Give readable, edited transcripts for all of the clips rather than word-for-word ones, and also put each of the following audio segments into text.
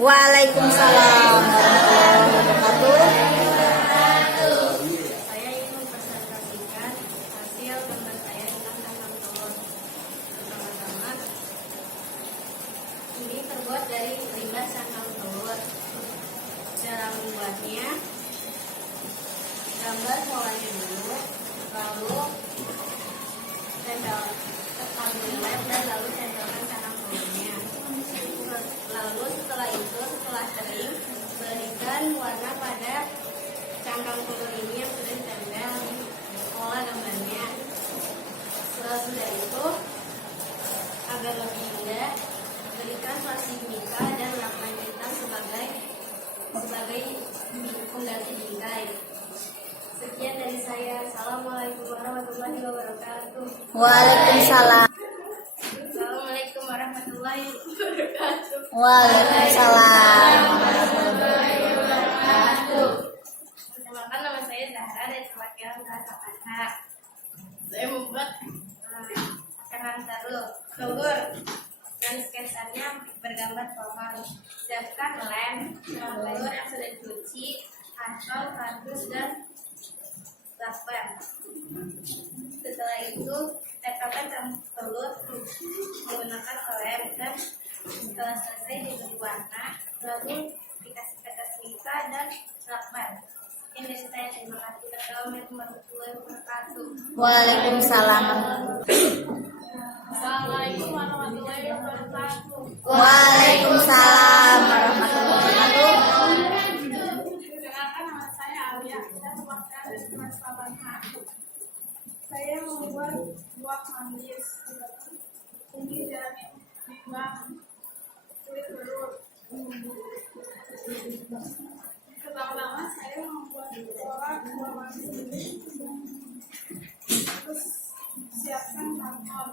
Waalaikumsalam warahmatullahi wabarakatuh. Saya ingin mempresentasikan hasil gambar saya tentang kacang telur. Pertama-tama, ini terbuat dari limbah kacang telur. Cara membuatnya, gambar polanya dulu, lalu ambil lem dan lalu tempelkan kacang telurnya. Lalu setelah kering, berikan warna pada cangkang telur ini yang sudah ditempel pola gambarnya. Sesudah itu, agar lebih indah, berikan plastik mica dan lakban hitam sebagai pengganti bingkai. Sekian dari saya. Assalamualaikum warahmatullahi wabarakatuh. Waalaikumsalam. Assalamualaikum warahmatullahi wabarakatuh. Waalaikumsalam. Perkenalkan, nama saya Zahra dari perwakilan kelas 8H. Saya membuat kacang telur dan sketsanya bergambar formal. Siapkan lem, telur yang sudah dicuci, atau kardus dan lakban. Setelah itu, tempelkan telur menggunakan lem dan setelah selesai diberi warna, lalu dikasih kertas mica dan lakban. Ini dari saya, terima kasih. Assalamualaikum warahmatullahi wabarakatuh. Waalaikumsalam. Assalamualaikum warahmatullahi wabarakatuh. Waalaikumsalam warahmatullahi wabarakatuh. Perkenalkan, nama saya Alia. Saya perwakilan dari kelas 8H. Saya membuat buah manggis. Ini dari limbah kulit telur. Pertama-tama saya membuat pola buah manggis ini. Terus siapkan karton.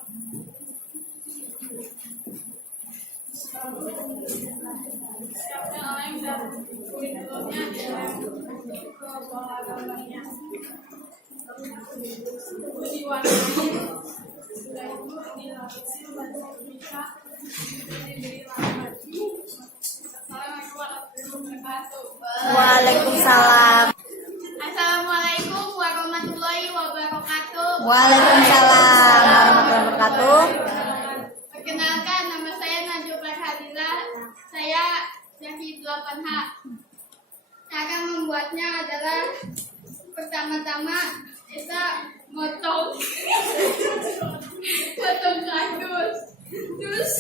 Siapkan lem dan kulit telurnya dilem ke pola gambarnya. Diwarnai. Sudah itu dilapisi plastik mica, diberi lakban. Assalamualaikum warahmatullahi wabarakatuh. Waalaikumsalam. Assalamualaikum warahmatullahi wabarakatuh. Waalaikumsalam warahmatullahi wabarakatuh. Perkenalkan, nama saya Najwa Farhadilah. Saya dari 8H. Cara membuatnya adalah pertama-tama kita motong kardus, terus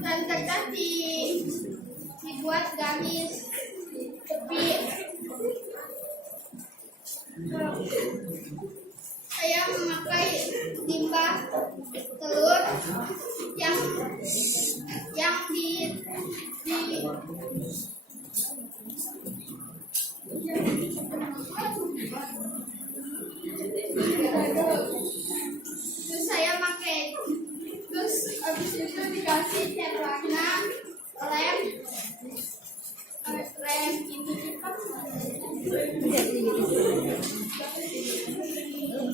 dan kertas dibuat garis tepi. Saya memakai limbah telur yang terus saya pakai, terus habis itu dikasih cat warna, lem ini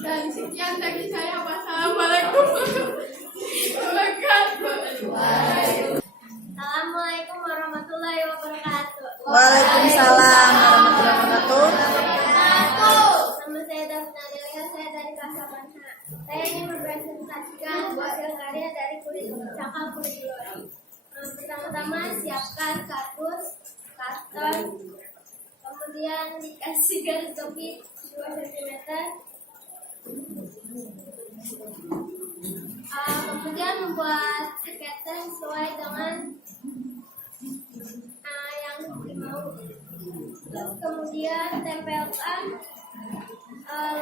dan sekian dari saya. Wassalamualaikum warahmatullahi wabarakatuh. Assalamualaikum warahmatullahi wabarakatuh. Waalaikumsalam warahmatullahi wabarakatuh. Nama saya Daphne Adelia, saya dari kelas 8H. Saya ingin mempresentasikan hasil karya dari cangkang kulit telur. Pertama-tama siapkan kardus, karton, kemudian dikasih garis tepi 2 cm. Kemudian membuat sketsa sesuai dengan yang dimau. Terus kemudian tempelkan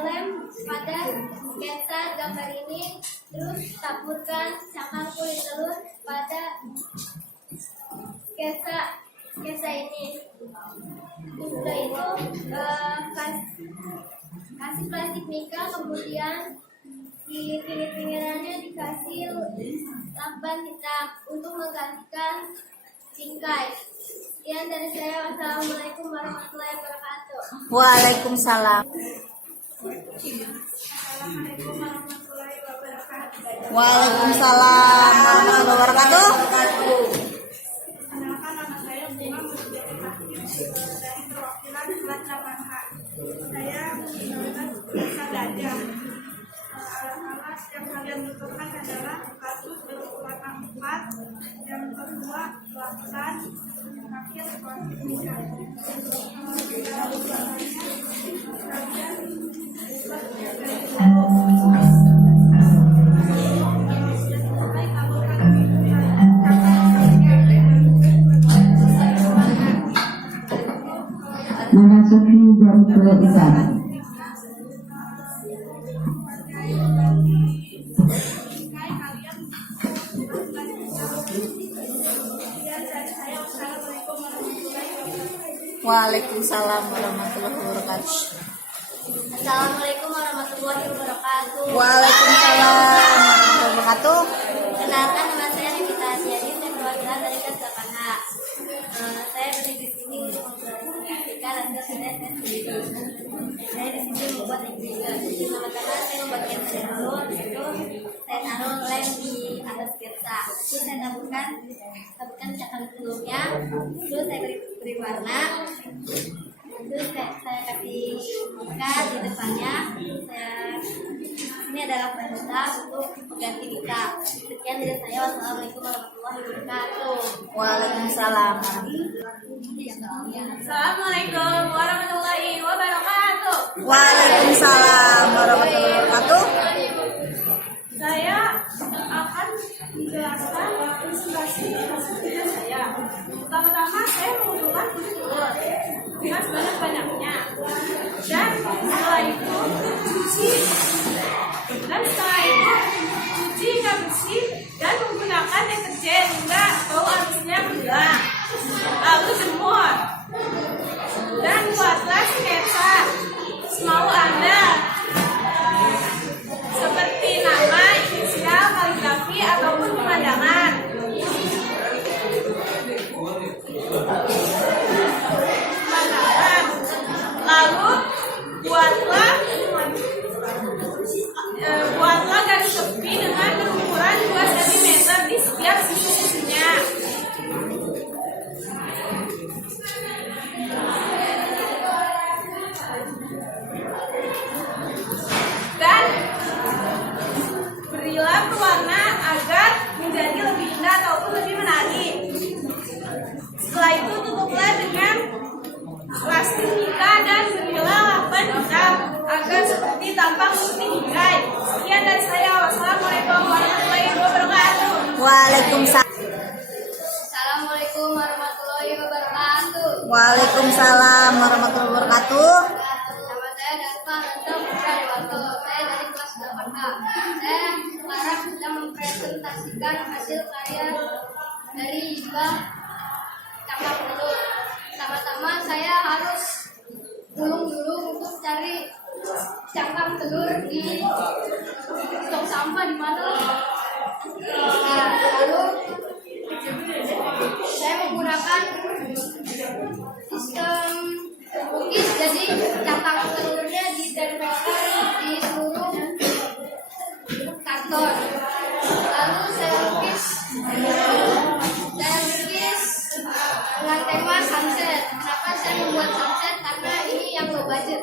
lem pada sketsa gambar ini. Terus taburkan cangkang kulit telur pada sketsa ini. Setelah itu kasih plastik mica, kemudian di pinggir-pinggirannya dikasih lakban hitam untuk menggantikan bingkai. Sekian dari saya. Wassalamualaikum warahmatullahi wabarakatuh. Waalaikumsalam. Assalamualaikum warahmatullahi wabarakatuh. Waalaikumsalam warahmatullahi wabarakatuh. Perkenalkan, nama saya Bunga Mujibati dari perwakilan kelas 8H. Saya menggunakan bahasa gajah. Alas yang kalian butuhkan adalah kartus berwarna 4, yang kedua laksan, akhir warna. Memasuki jam besar. Waalaikumsalam warahmatullahi wabarakatuh. Assalamualaikum warahmatullahi wabarakatuh. Waalaikumsalam warahmatullahi wabarakatuh. Kenalkan, nama saya Nikita Asyani, saya perwakilan dari kelas 8H. Saya berdiri di sini untuk mempresentasikan hasil saya sendiri. Saya di sini membuat juga. Pertama-tama saya membuat sketsa dulu, habis itu saya taruh lem di atas sketsa. Terus saya taburkan cakang telurnya, terus saya beri warna. Terus saya kasih ikat di depannya. Ini adalah wanita untuk mengganti ikat. Sekian dari saya. Wassalamualaikum warahmatullahi wabarakatuh. Waalaikumsalam. Assalamualaikum warahmatullahi wabarakatuh. Waalaikumsalam warahmatullahi wabarakatuh. Saya akan menjelaskan presentasi hasil kerja saya. Pertama-tama saya membutuhkan telur dengan sebanyak-banyaknya, dan setelah itu cuci hingga bersih dan menggunakan deterjen hingga bau amisnya hilang. Lalu jemur dan buatlah sketsa semau Anda, seperti nama, inisial, kaligrafi, ataupun pemandangan. Lalu buatlah garis tepi dengan berukuran 2 cm di setiap sisi-sisinya. Dan berilah pewarna agar menjadi lebih indah ataupun lebih menarik. Setelah itu tutuplah dengan plastik mica dan berilah lakban hitam agar seperti tampak seperti bingkai. Sekian dari saya. Wassalamualaikum warahmatullahi wabarakatuh. Waalaikumsalam. Assalamualaikum warahmatullahi wabarakatuh. Waalaikumsalam warahmatullahi wabarakatuh. Nama saya Dasma Rento Putra Dewanto. Saya dari kelas 8H. Saya sekarang sedang mempresentasikan hasil karya dari limbah cangkang telur. Pertama-tama saya harus gulung dulu untuk cari cangkang telur di tong sampah di mana. Nah, lalu saya menggunakan sistem lukis, jadi cangkang telurnya ditempelkan di seluruh karton. Lalu saya lukis dengan tema sunset. Kenapa saya membuat sunset? Karena ini yang low budget,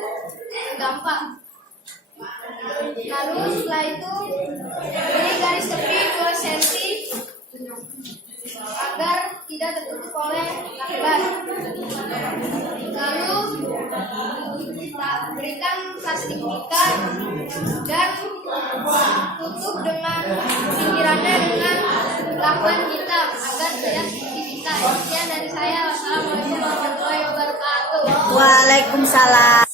gampang. Lalu setelah itu beri garis tepi 2 cm agar tidak tertutup oleh lakban. Lalu kita berikan plastik mica dan tutup dengan pinggirannya dengan lakban hitam agar tidak seperti mica. Sekian dari saya. Wassalamualaikum warahmatullahi wabarakatuh. Waalaikumsalam.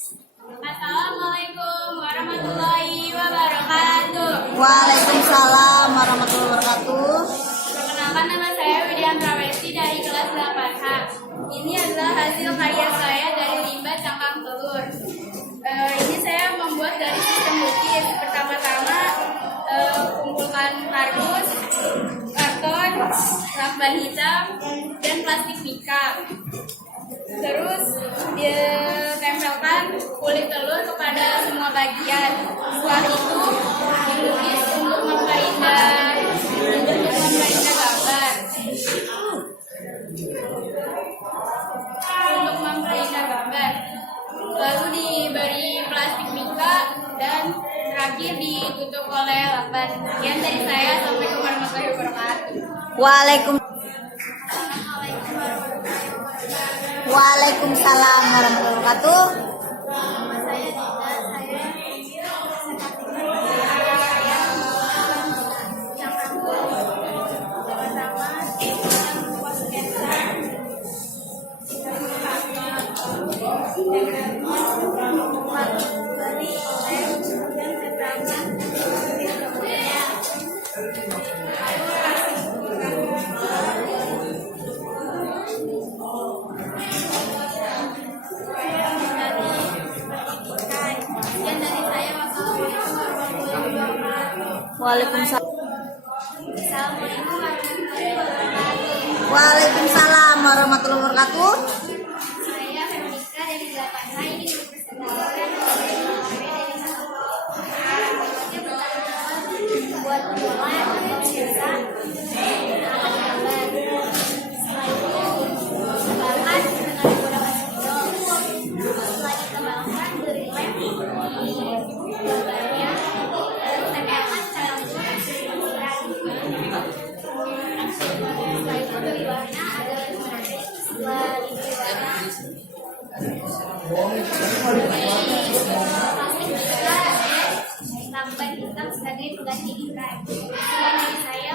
Assalamualaikum warahmatullahi wabarakatuh. Waalaikumsalam warahmatullahi wabarakatuh. Perkenalkan, nama saya Widiantra Westi dari kelas 8H. Ini adalah hasil karya saya dari limbah cangkang telur. Ini saya membuat dari sistem lukis. Pertama-tama kumpulkan kardus, karton, lakban hitam, dan plastik mika. Terus ditempelkan kulit telur kepada semua bagian. Setelah itu dilukis untuk memperindah gambar. Lalu diberi plastik mika dan terakhir ditutup oleh lakban. Sekian dari saya, assalamualaikum warahmatullahi wabarakatuh. Waalaikumsalam warahmatullahi wabarakatuh. Waalaikumsalam warahmatullahi wabarakatuh. Saya Veronica dari 8A ini mempresentasikan dari satu buat bola atau sisa alat gambar. Setelah itu dikembangkan dengan menggunakan spidol. Setelah dikembangkan dari lem di gambarnya dan tempelkan secara lurus. Setelah itu beri warna agar menarik. Setelah diberi warna lakban hitam sebagai pengganti ikan. Sekian dari saya.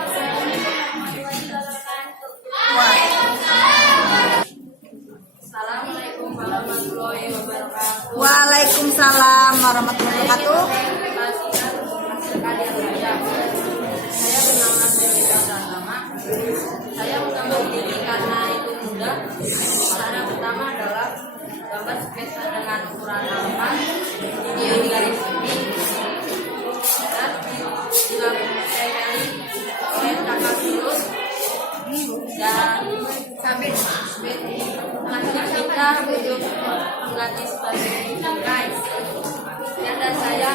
Wassalamualaikum warahmatullahi wabarakatuh. Waalaikumsalam warahmatullahi wabarakatuh. Saya bernama Dewi Pratama. Saya mengambil ini karena itu mudah. Cara pertama adalah gambar sketsa dengan ukuran 8 yang garis ini dan ditempeli oleh cakar lurus dan sabit. Selanjutnya kita untuk mengganti sebagai bingkai. Sekian dari saya.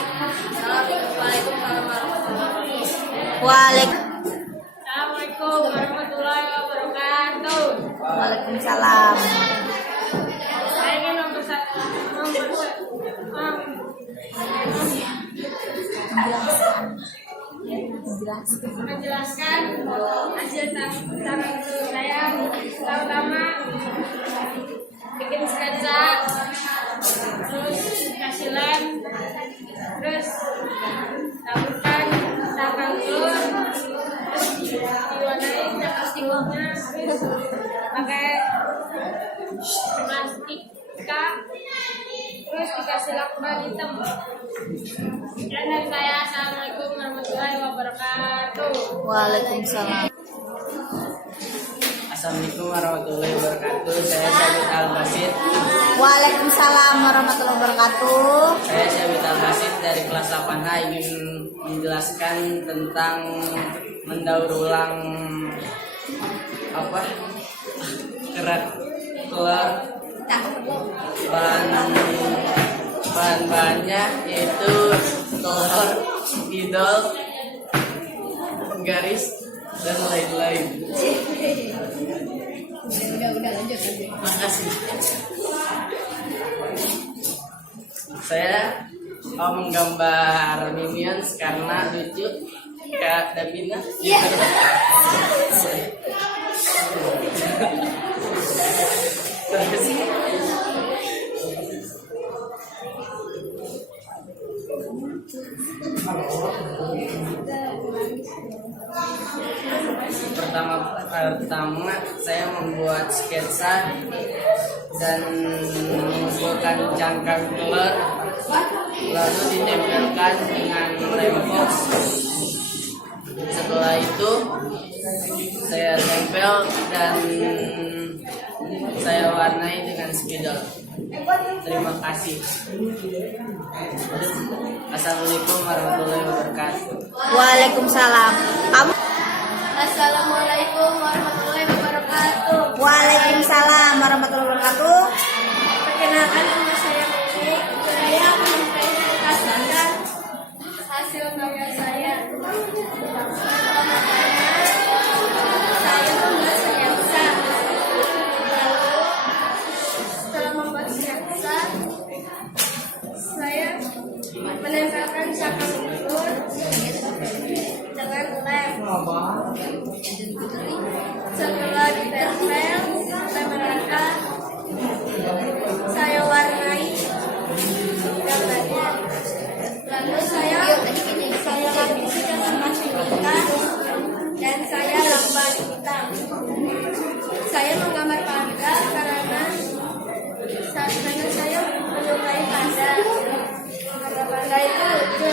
Assalamualaikum warahmatullahi wabarakatuh. Assalamualaikum warahmatullahi wabarakatuh. Waalaikumsalam. Saya ingin menjelaskan hasil tangan saya. Pertama bikin sketsa, terus kasih lem, terus taburkan cangkang telur, terus diwarnai plastiknya pakai plastik mika, terus dikasih lakban hitam. Dan dari saya, assalamualaikum warahmatullahi wabarakatuh. Waalaikumsalam. Assalamualaikum warahmatullahi wabarakatuh. Saya Syabit Al-Basit. Waalaikumsalam warahmatullahi wabarakatuh. Saya Syabit Al-Basit dari kelas 8A ingin menjelaskan tentang mendaur ulang kerak telur. Bahan-bahannya yaitu telur, spidol, garis, dan lain-lain. Makasih. Saya mau menggambar Minions karena lucu kayak Davina. Terus pertama saya membuat sketsa dan mengumpulkan cangkang telur, lalu ditempelkan dengan lem box. Setelah itu saya tempel dan saya warnai dengan spidol. Terima kasih. Assalamualaikum warahmatullahi wabarakatuh. Waalaikumsalam. Kamu Assalamualaikum warahmatullahi wabarakatuh. Waalaikumsalam warahmatullahi wabarakatuh. Perkenalkan, nama saya Mimi. Saya akan mempresentasikan hasil karya saya. Saya membuat sketsa. Lalu setelah membuat sketsa, saya menempelkan cakang ulur dengan lem. Setelah ditempel mereka, saya warnai gambarnya. Lalu saya lapisi dengan masing hitam dan saya lambat hitam. Saya menggambar panda karena saya menyukai panda. Karena panda itu lucu.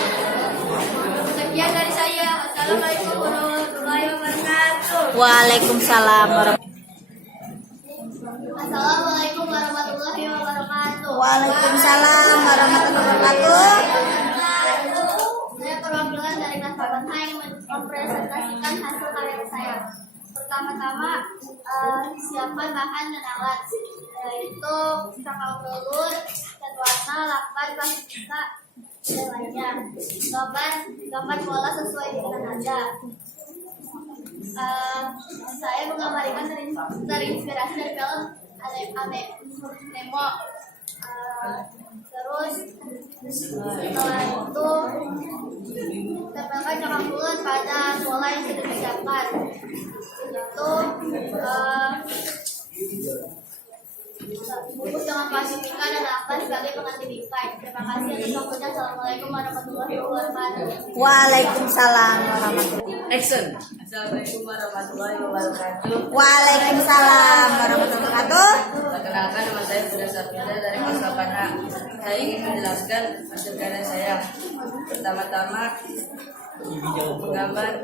Sekian dari saya. Assalamualaikum warahmatullahi wabarakatuh. Waalaikumsalam Assalamualaikum warahmatullahi wabarakatuh. Waalaikumsalam warahmatullahi wabarakatuh. Saya perwakilan dari kelas 8 yang mempresentasikan hasil karya saya. Pertama-tama, siapkan bahan dan alat, yaitu cakang telur, cat warna, lakban, plastika, dan lainnya. Gambar pola sesuai dengan nada. Saya menggambarkan terinspirasi dari film Nemo. Terus setelah itu tempelkan cakang bulat pada pola yang sudah disiapkan. Itu bungkus dengan plastika dan lakban sebagai pengganti bingkai. Terima kasih atas waktunya. Assalamualaikum warahmatullahi wabarakatuh. Waalaikumsalam warahmatullahi Action. Assalamualaikum warahmatullahi wabarakatuh. Waalaikumsalam warahmatullahi wabarakatuh. Perkenalkan, nama saya Budha Safira dari kelas 8A. Saya ingin menjelaskan hasil karya saya. Pertama-tama menggambar.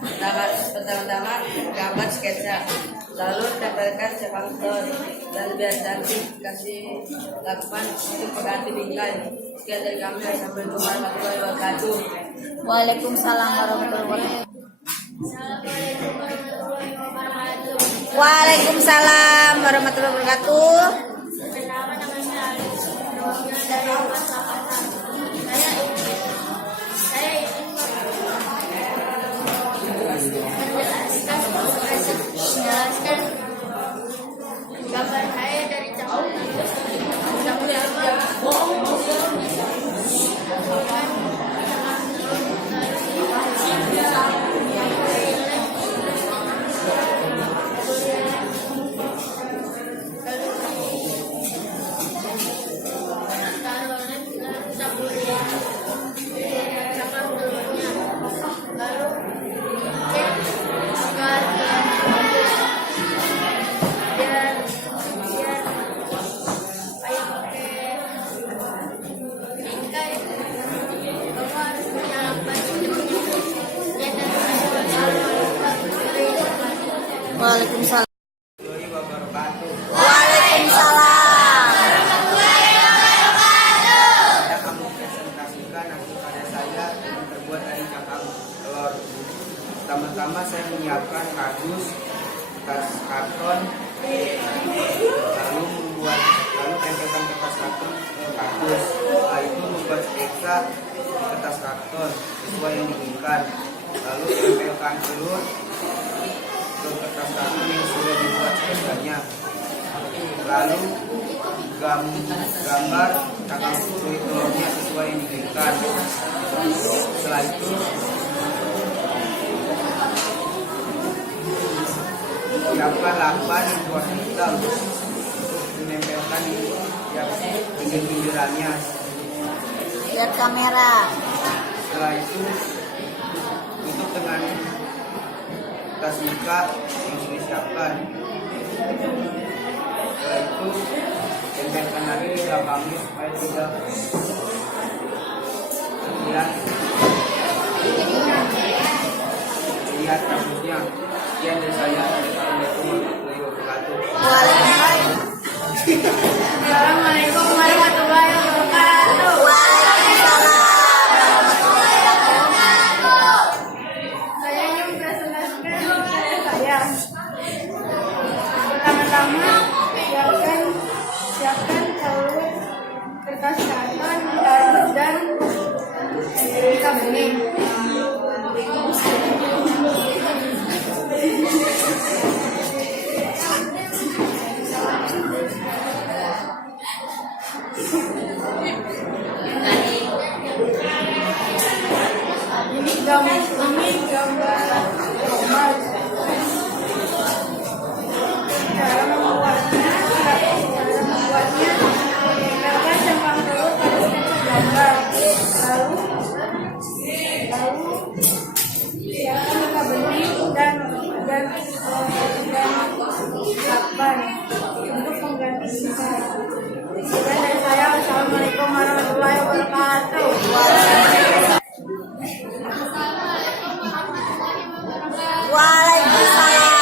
Gambar sketsa, lalu tempelkan cakang telur dan biar cantik kasih lakban untuk pengganti bingkai. Sekian dari kami. Assalamualaikum warahmatullahi wabarakatuh. Waalaikumsalam warahmatullahi wabarakatuh. Assalamualaikum warahmatullahi wabarakatuh. Waalaikumsalam warahmatullahi wabarakatuh. Perkenalkan, nama saya Alice, perwakilan dari kelas 8A. Saya ingin menjelaskan gambar saya dari cakang Waalaikumsalam. Saya akan mempresentasikan hasil karya saya yang terbuat dari cakang telur. Pertama-tama saya menyiapkan kardus, kertas karton, lalu tempelkan kertas karton ke kardus. Setelah itu membuat sketsa di kertas karton sesuai yang diinginkan. Lalu tempelkan telur ke kertas karton yang sudah dibuat sketsanya. Lalu gambar cakang kulit telurnya sesuai yang diinginkan. Setelah itu siapkan lakban yang warna hitam untuk menempelkan di pinggir-pinggirannya. Lihat kamera. Setelah itu tutup dengan tas mika yang sudah disiapkan. Setelah itu tempelkan lagi di belakangnya supaya tidak lihat rambutnya. Sekian dari saya. Assalamualaikum warahmatullahi wabarakatuh. Assalamualaikum warahmatullahi wabarakatuh. Waalaikumsalam warahmatullahi wabarakatuh. kertas karton, kardus, dan pita bening. Ini gambar emas. Cara membuatnya tempelkan cangkang telur pada sketsa gambar. Lalu siapkan pita bening dan lakban untuk mengganti sisa. Sekian dari saya. Wassalamualaikum warahmatullahi wabarakatuh. Waalaikumsalam.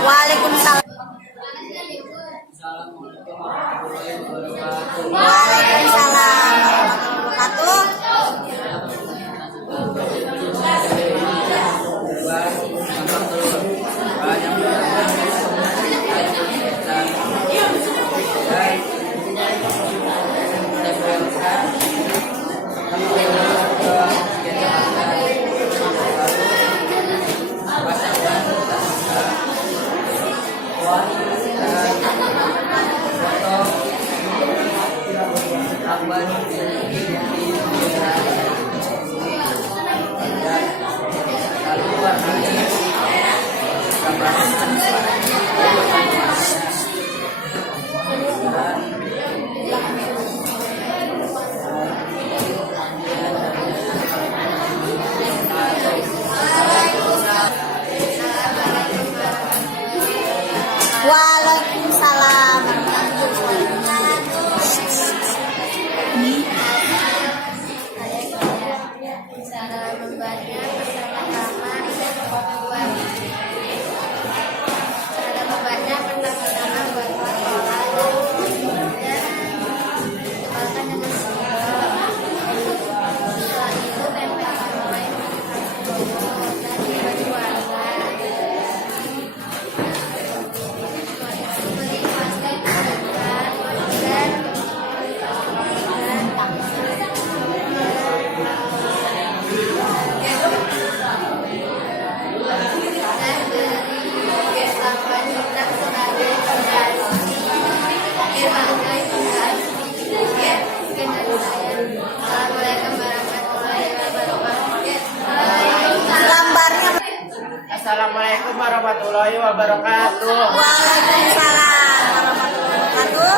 Waalaikumsalam. Waalaikumsalam warahmatullahi Waalaikumsalam. Cara membuatnya pertama-tama buat. Cara membuatnya pertama-tama buat pola dan tebalkan dengan sirup. Setelah itu tempelkan lem dan diberi warna. Beri plastik dan Gambarnya. Assalamualaikum warahmatullahi wabarakatuh. Waalaikumsalam warahmatullahi wabarakatuh.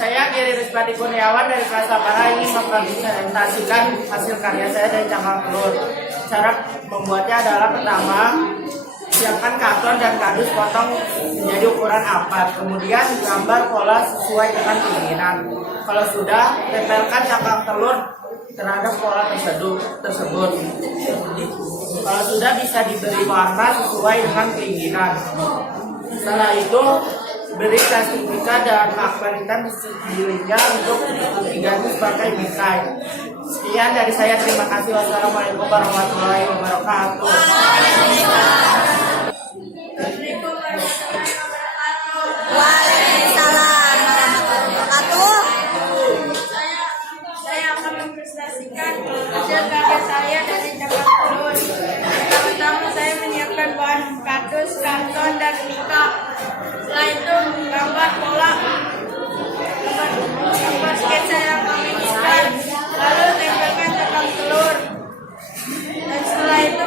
Saya Giri Rizpati Kurniawan dari kelas 8A ingin mempresentasikan hasil karya saya dari cangkang telur. Cara membuatnya adalah pertama, siapkan karton dan kardus, potong menjadi ukuran A4. Kemudian gambar pola sesuai dengan keinginan. Kalau sudah, tempelkan cangkang telur terhadap pola tersebut. Kalau sudah, bisa diberi warna sesuai dengan keinginan. Setelah itu, beri plastik mica dan lakban hitam di sekelilingnya untuk diganti sebagai mica. Sekian dari saya, terima kasih. Wassalamualaikum warahmatullahi wabarakatuh. Waalaikumsalam warahmatullahi wabarakatuh. Saya akan mempresentasikan hasil karya saya dari cangkang telur. Pertama-tama saya menyiapkan bahan kardus, karton, dan mica. Setelah itu gambar pola, gambar sketsa yang kami inginkan. Lalu tempelkan cangkang telur. Dan setelah itu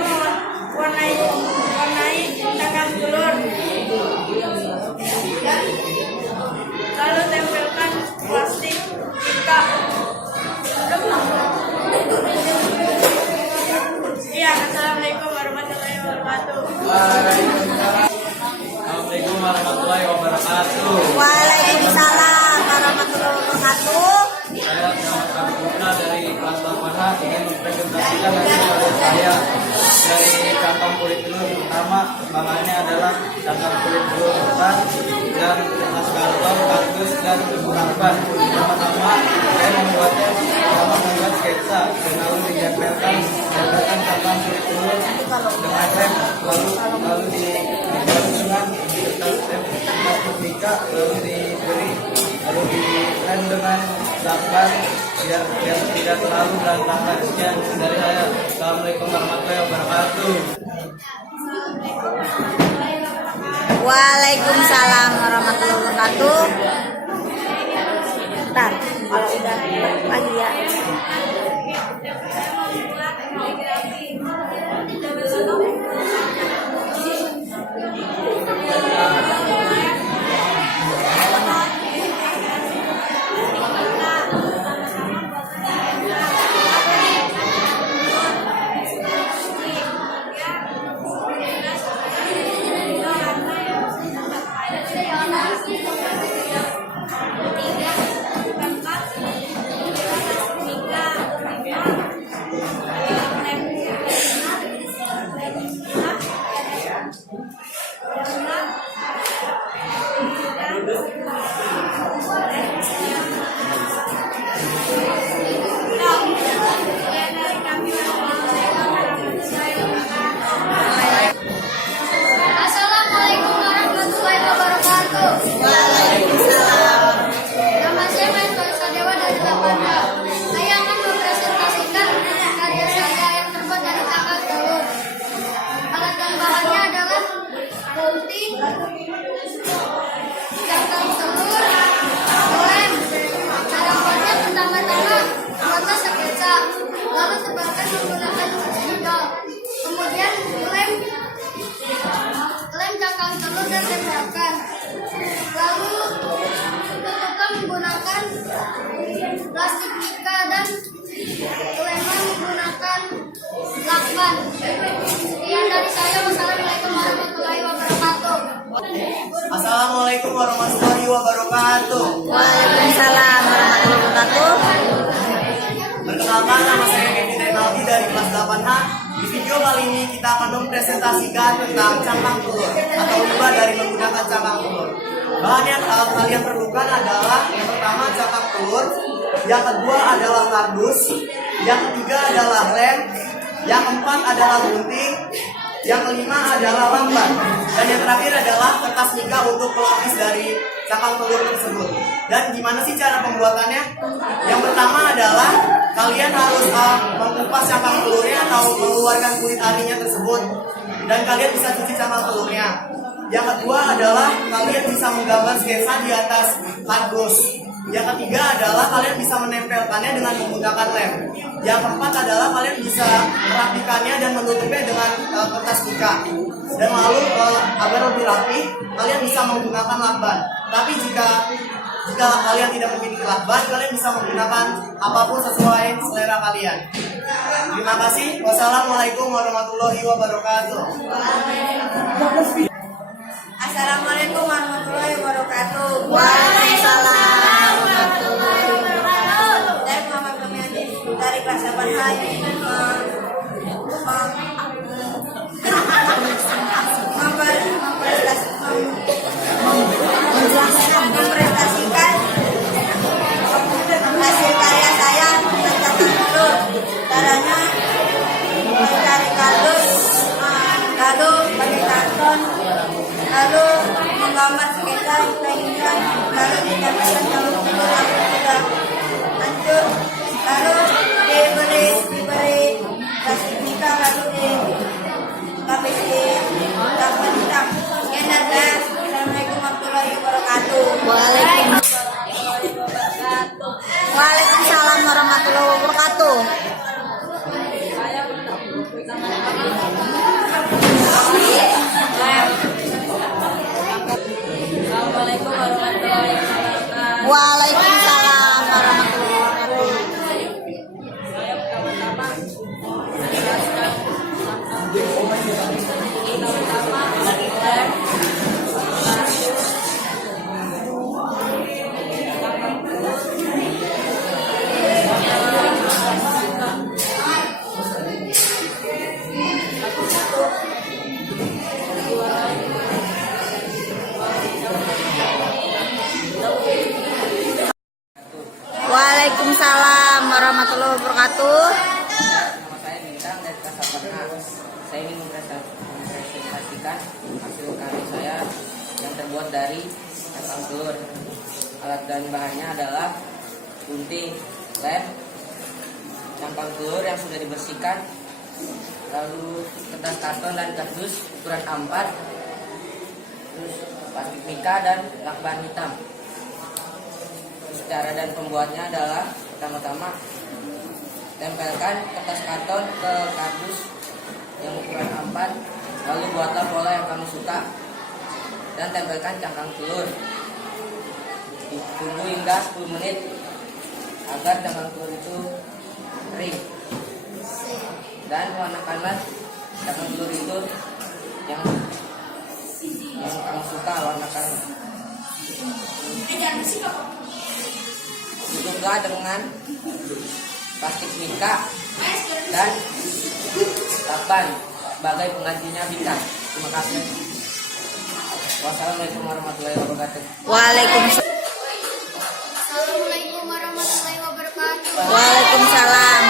Assalamualaikum warahmatullahi wabarakatuh. Waalaikumsalam warahmatullahi wabarakatuh. Saya Muhammad Abdullah dari kelas 8H ingin mempresentasikan hasil saya dari cangkang kulit telur. Pertama, bahannya adalah cangkang kulit telur ketan dan kertas karton, kardus dan karban. Pertama, saya membuat sketsa dan lalu ditempelkan cangkang kulit telur dengan lem, lalu dibuat dengan kertas putih, lalu diberi, lalu dilem dengan lakban biar tidak terlalu berantakan. Sekian dari saya. Assalamualaikum warahmatullahi wabarakatuh. Waalaikumsalam warahmatullahi wabarakatuh. Bentar, kalau udah pagi ya. Assalamualaikum warahmatullahi wabarakatuh. Waalaikumsalam. Nama saya Maiswa Sadewa dari 8H. Saya akan mempresentasikan karya saya yang terbuat dari cangkang telur. Alat dan bahannya adalah gunting, cangkang telur, lem. Cara buatnya pertama-tama buatlah sketsa, lalu sebarkan menggunakan spidol. Kemudian lem cangkang telur dan tempelkan. Lalu tutupkan menggunakan plastik mica dan leman menggunakan lakban. Sekian dari saya. Wassalamualaikum warahmatullahi wabarakatuh. Assalamualaikum warahmatullahi wabarakatuh. Waalaikumsalam warahmatullahi wabarakatuh. Perkenalkan, nama saya Kevin Renaldi dari kelas 8H. Di video kali ini kita akan mempresentasikan tentang cangkang telur atau limbah dari menggunakan cangkang telur. Bahan yang kalian perlukan adalah yang pertama cangkang telur, yang kedua adalah kardus, yang ketiga adalah lem, yang keempat adalah gunting, yang kelima adalah lakban, dan yang terakhir adalah kertas mica untuk pelapis dari cangkang telur tersebut. Dan gimana sih cara pembuatannya? Yang pertama adalah kalian harus mengupas cangkang telurnya atau mengeluarkan kulit arinya tersebut, dan kalian bisa cuci cangkang telurnya. Yang kedua adalah kalian bisa menggambar sketsa di atas kardus. Yang ketiga adalah kalian bisa menempelkannya dengan menggunakan lem. Yang keempat adalah kalian bisa merapikannya dan menutupnya dengan kertas mica. Dan lalu agar lebih rapi, kalian bisa menggunakan lakban. Tapi jika kalian tidak memiliki lakban, kalian bisa menggunakan apapun sesuai selera kalian. Terima kasih. Wassalamualaikum warahmatullahi wabarakatuh. Assalamualaikum warahmatullahi wabarakatuh. Waalaikumsalam warahmatullahi wabarakatuh. Saya Muhammad Romiadi dari kelas 8H ingin mempresentasikan hasil karya saya tentang cangkang telur. Caranya mencari kardus, lalu pakai karton, lalu menggambar sketsa yang kita inginkan, lalu ditempelkan cangkang telur yang sudah hancur, lalu diberi plastik mica, lalu dilapis di lakban hitam. Sekian dari saya. Assalamualaikum warahmatullahi wabarakatuh. Waalaikumsalam warahmatullahi wabarakatuh. Assalamualaikum warahmatullahi wabarakatuh. Waalaikumsalam warahmatullahi wabarakatuh. Saya pertama-tama menjelaskan tentang wabarakatuh. Nama saya Bintang dari kelas 8A. Saya ingin mempresentasikan hasil karya saya yang terbuat dari cangkang telur. Alat dan bahannya adalah gunting, lem, cangkang telur yang sudah dibersihkan, lalu kertas karton dan kardus ukuran A4, terus plastik mika dan lakban hitam. Cara dan pembuatnya adalah pertama-tama tempelkan kertas karton ke kardus yang ukuran A4, lalu buatlah pola yang kamu suka dan tempelkan cangkang telur. Tunggu hingga 10 menit agar cangkang telur itu kering, dan warnakanlah cangkang telur itu yang kamu suka warnakan. Tutuplah dengan plastik mika dan lakban sebagai penggantinya bintang. Terima kasih. Wassalamualaikum warahmatullahi wabarakatuh. Waalaikumsalam. Assalamualaikum warahmatullahi wabarakatuh. Waalaikumsalam.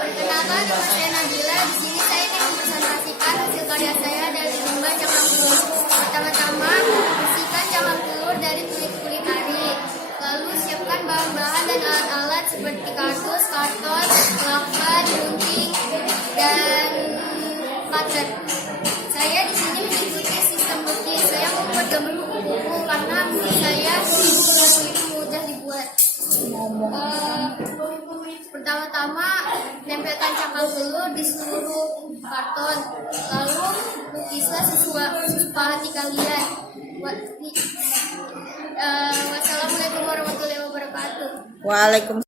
Perkenalkan, nama saya Nabila. Di sini saya ingin mempresentasikan hasil karya saya dari lomba cangkang telur. Pertama-tama, bersihkan cangkang telur dari kulit-kulit ari. Lalu siapkan bahan-bahan dan alat-alat seperti kardus, karton, lakban, gunting, dan cutter. Saya di sini mengikuti sistem lukis. Saya membuat gambar kupu-kupu karena menurut saya kupu-kupu itu mudah dibuat. Pertama-tama, tempelkan cangkang telur di seluruh karton. Lalu lukislah sesuka hati kalian. Wassalamualaikum warahmatullahi wabarakatuh. Waalaikumsalam.